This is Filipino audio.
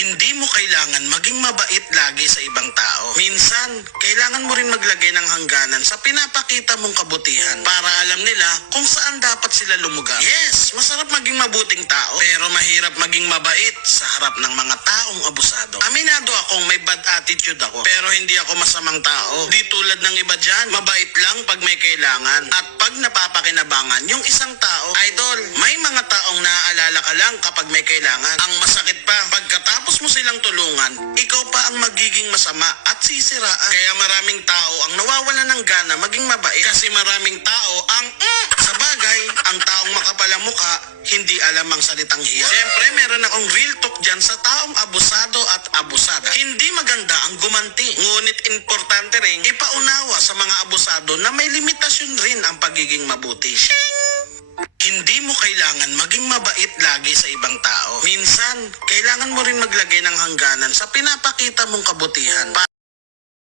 Hindi mo kailangan maging mabait lagi sa ibang tao. Minsan, kailangan mo rin maglagay ng hangganan sa pinapakita mong kabutihan para alam nila kung saan dapat sila lumugar. Yes, masarap maging mabuting tao, pero mahirap maging mabait sa harap ng mga taong abusado. Aminado akong may bad attitude ako, pero hindi ako masamang tao. Di tulad ng iba dyan, mabait lang pag may kailangan. At pag napapakinabangan yung isang tao, idol, may mga taong naaalala ka lang kapag may kailangan. Ang masakit pa, pagkatapos mo silang tulungan, ikaw pa ang magiging masama at sisiraan. Kaya maraming tao ang nawawala ng gana maging mabait kasi maraming tao ang sa bagay, ang taong makapal ang mukha, hindi alam ang salitang hiya. Siyempre, meron akong real talk dyan sa taong abusado at abusada. Hindi maganda ang gumanti, ngunit importante rin ipaunawa sa mga abusado na may limitasyon rin ang pagiging mabuti. Hindi mo kailangan maging mabait lagi sa ibang tao. Minsan, kailangan mo rin maglagay ng hangganan sa pinapakita mong kabutihan.